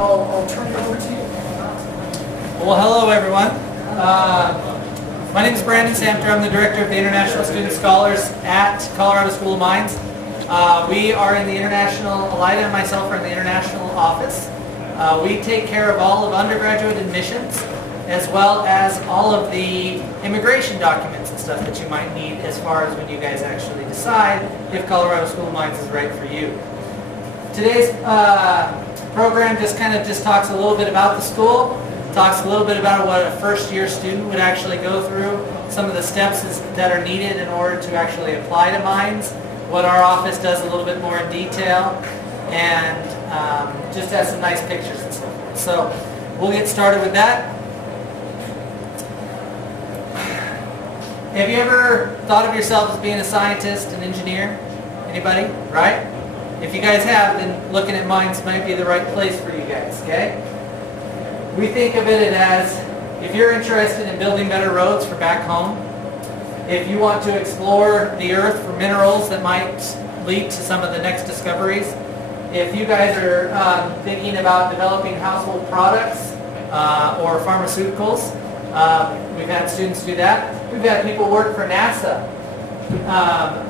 I'll turn it over to you. Well, hello everyone. My name is Brandon Samter. I'm the Director of the International Student Scholars at Colorado School of Mines. We are in the International, Elida and myself are in the International Office. We take care of all of undergraduate admissions as well as all of the immigration documents and stuff that you might need as far as when you guys actually decide if Colorado School of Mines is right for you. Today's program just talks a little bit about the school, talks a little bit about what a first-year student would actually go through, some of the steps that are needed in order to actually apply to mines, what our office does a little bit more in detail, and just has some nice pictures and so forth. So we'll get started with that. Have you ever thought of yourself as being a scientist, an engineer? Anybody? Right? If you guys have, then looking at mines might be the right place for you guys, okay? We think of it as if you're interested in building better roads for back home, if you want to explore the earth for minerals that might lead to some of the next discoveries, if you guys are thinking about developing household products or pharmaceuticals, we've had students do that. We've had people work for NASA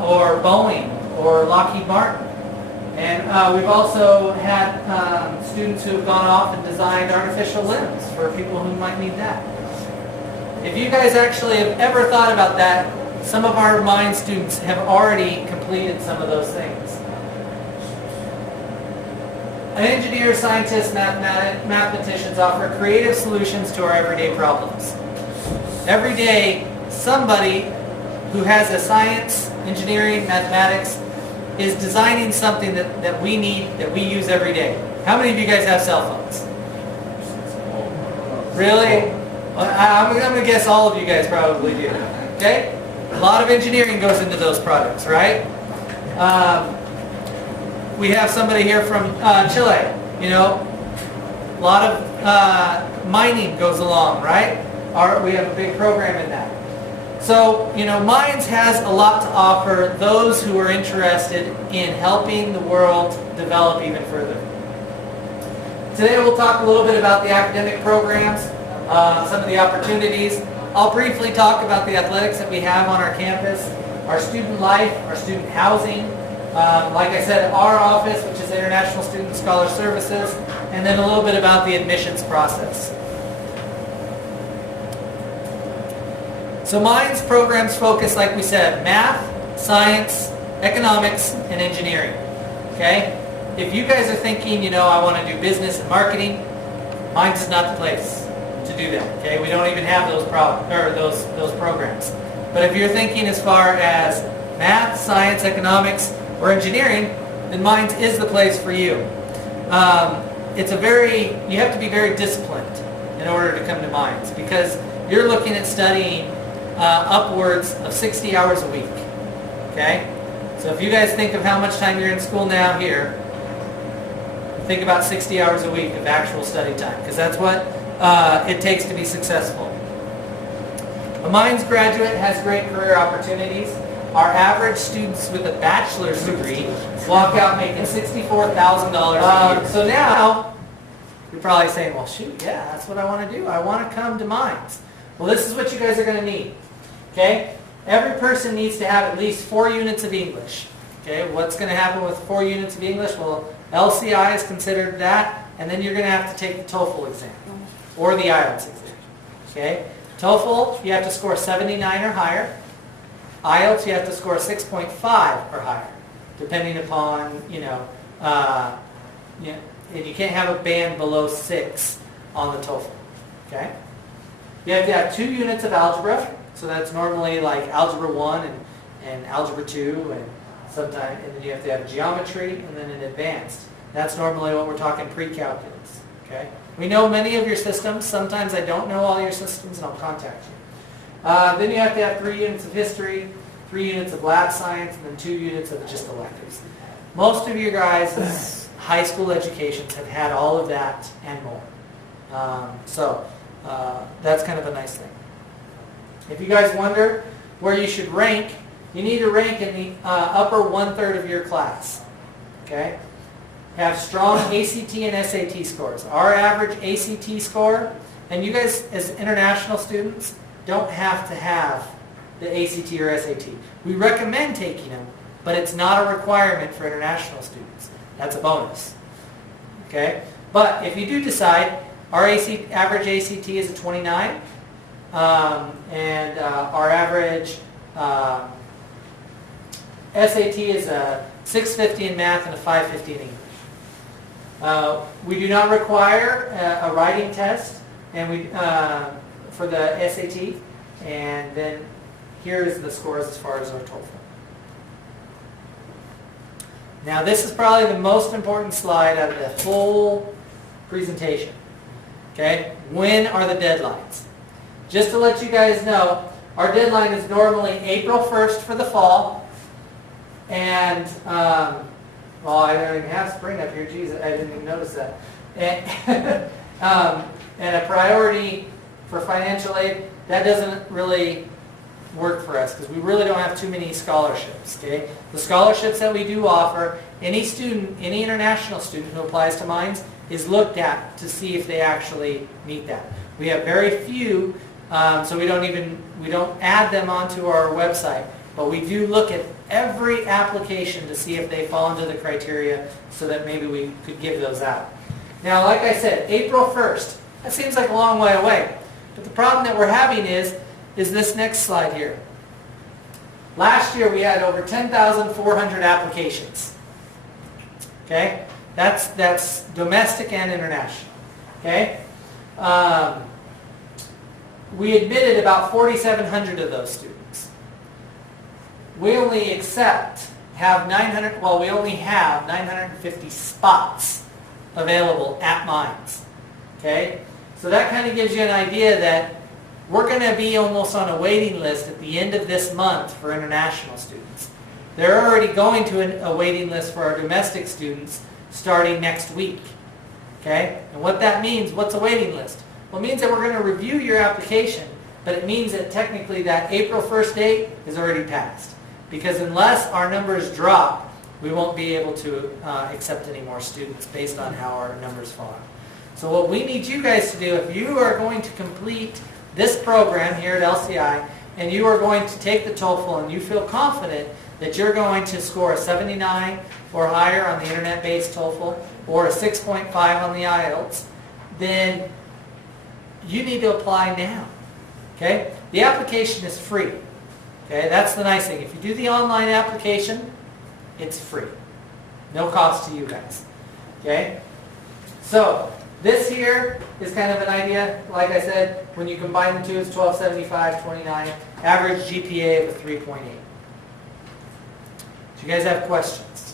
or Boeing or Lockheed Martin. And we've also had students who have gone off and designed artificial limbs for people who might need that. If you guys actually have ever thought about that, some of our mine students have already completed some of those things. Engineers, scientists, mathematicians offer creative solutions to our everyday problems. Every day, somebody who has a science, engineering, mathematics, is designing something that we need, that we use every day. How many of you guys have cell phones? Really? I'm going to guess all of you guys probably do. Okay? A lot of engineering goes into those products, right? We have somebody here from Chile, you know. A lot of mining goes along, right? We have a big program in that. So, you know, Mines has a lot to offer those who are interested in helping the world develop even further. Today we'll talk a little bit about the academic programs, some of the opportunities. I'll briefly talk about the athletics that we have on our campus, our student life, our student housing, like I said, our office, which is International Student Scholar Services, and then a little bit about the admissions process. So Mines programs focus, like we said, math, science, economics, and engineering. Okay? If you guys are thinking, you know, I want to do business and marketing, Mines is not the place to do that. Okay? We don't even have those programs. But if you're thinking as far as math, science, economics, or engineering, then Mines is the place for you. You have to be very disciplined in order to come to Mines, because you're looking at studying upwards of 60 hours a week. Okay? So if you guys think of how much time you're in school now here, think about 60 hours a week of actual study time, because that's what it takes to be successful. A Mines graduate has great career opportunities. Our average students with a bachelor's degree walk out making $64,000 a year. So now, you're probably saying, well, shoot, yeah, that's what I want to do. I want to come to Mines. Well, this is what you guys are going to need. Okay? Every person needs to have at least 4 units of English. Okay? What's going to happen with 4 units of English? Well, LCI is considered that, and then you're going to have to take the TOEFL exam or the IELTS exam. Okay? TOEFL, you have to score 79 or higher. IELTS, you have to score 6.5 or higher, depending upon, and you can't have a band below 6 on the TOEFL. Okay? You have to have 2 units of algebra, so that's normally like Algebra 1 and Algebra 2, and then you have to have geometry, and then an advanced. That's normally what we're talking pre-calculus. Okay? We know many of your systems. Sometimes I don't know all your systems, and I'll contact you. Then you have to have 3 units of history, 3 units of lab science, and then 2 units of just electives. Most of you guys' high school educations have had all of that and more. That's kind of a nice thing. If you guys wonder where you should rank, you need to rank in the upper 1/3 of your class. Okay? have strong ACT and SAT scores. Our average ACT score, and you guys as international students don't have to have the ACT or SAT. We recommend taking them, but it's not a requirement for international students. That's a bonus. Okay? But if you do decide, our average ACT is a 29, and our average SAT is a 650 in math and a 550 in English. We do not require a writing test and for the SAT, and then here's the scores as far as our TOEFL. Now this is probably the most important slide out of the whole presentation. Okay, when are the deadlines? Just to let you guys know, our deadline is normally April 1st for the fall, and well, I don't even have spring up here. Geez, I didn't even notice that. And a priority for financial aid, that doesn't really work for us because we really don't have too many scholarships. Okay, the scholarships that we do offer, any student, any international student who applies to Mines is looked at to see if they actually meet that. We have very few, so we don't add them onto our website, but we do look at every application to see if they fall into the criteria so that maybe we could give those out. Now, like I said, April 1st, that seems like a long way away, but the problem that we're having is this next slide here. Last year we had over 10,400 applications. Okay? That's domestic and international. Okay? We admitted about 4,700 of those students. We only have 950 spots available at Mines. Okay? So that kind of gives you an idea that we're going to be almost on a waiting list at the end of this month for international students. They're already going to a waiting list for our domestic students starting next week. Okay? And what that means, what's a waiting list? Well, it means that we're going to review your application, but it means that technically that April 1st date is already passed. Because unless our numbers drop, we won't be able to accept any more students based on how our numbers fall. So what we need you guys to do, if you are going to complete this program here at LCI, and you are going to take the TOEFL and you feel confident that you're going to score a 79 or higher on the internet-based TOEFL or a 6.5 on the IELTS, then you need to apply now. Okay? The application is free. Okay? That's the nice thing. If you do the online application, it's free. No cost to you guys. Okay? So, this here is kind of an idea. Like I said, when you combine the two, it's 1275, 29, average GPA of a 3.8. Do you guys have questions?